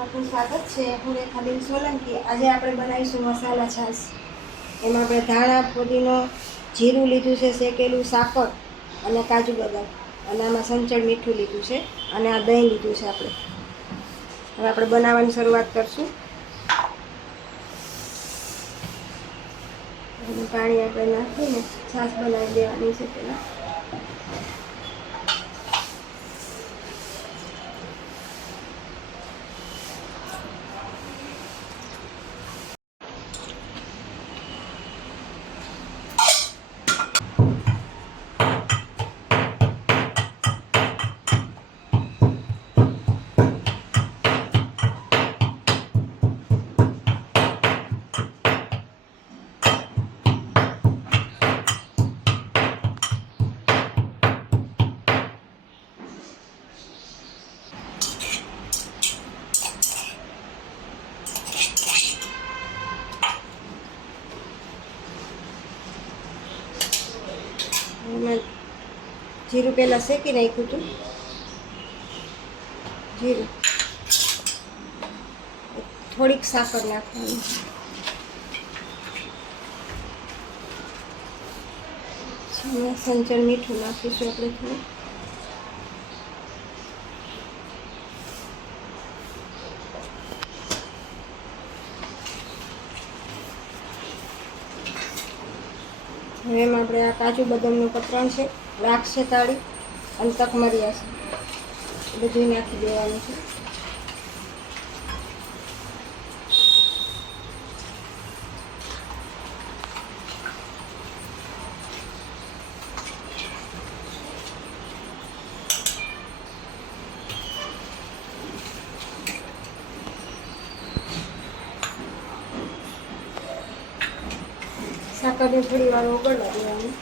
આપનું સ્વાગત છે. હું રેખાબેન સોલંકી. આજે આપણે બનાવીશું મસાલા છાશ. એમાં આપણે ધાણા પુદીનો જીરું લીધું છે, શેકેલું સાકર અને કાજુ બદામ. અને આમાં સંચળ મીઠું લીધું છે અને આ દહીં લીધું છે આપણે. હવે આપણે બનાવવાની શરૂઆત કરશું. પાણી આપણે નાખીને છાશ બનાવી દેવાની છે પહેલાં. એમાં જીરું પહેલાં શેકી નાખ્યું હતું. જીરું. થોડીક સાકર નાખવાની. સંચર મીઠું નાખીશું આપણે થોડું. હવે એમાં આપણે આ કાજુ બદામનું કતરણ છે, રાખ છે તાળી અને તકમરિયા છે બધું નાખી દેવાનું છે. સાકરને થોડી વાર ઓગળવા દેવાની.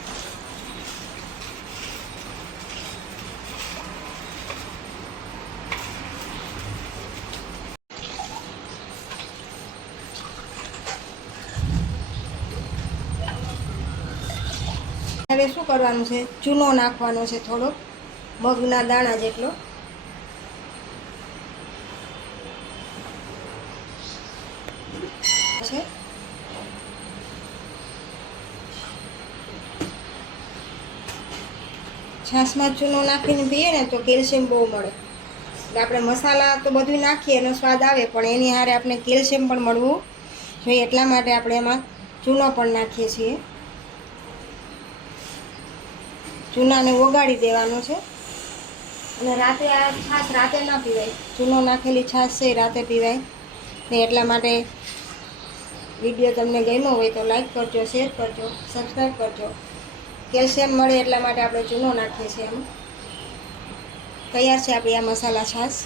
શું કરવાનું છે? ચૂનો નાખવાનો છે થોડોક, મગના દાણા જેટલો છે છાશમાં ચૂનો નાખીને પીએ ને તો કેલ્શિયમ બહુ મળે. એટલે આપણે મસાલા તો બધું નાખીએ એનો સ્વાદ આવે, પણ એની હારે આપણે કેલ્શિયમ પણ મળવું જોઈએ, એટલા માટે આપણે એમાં ચૂનો પણ નાખીએ છીએ. ચૂનાને ઓગાળી દેવાનો છે. અને રાતે આ છાશ રાતે ના પીવાય. ચૂનો નાખેલી છાશ છે રાતે પીવાય. ને એટલા માટે વીડિયો તમને ગમ્યો હોય તો લાઈક કરજો, શેર કરજો, સબસ્ક્રાઈબ કરજો. કેલ્શિયમ મળે એટલા માટે આપણે ચૂનો નાખીએ છીએ એમ. તૈયાર છે આપણી આ મસાલા છાશ.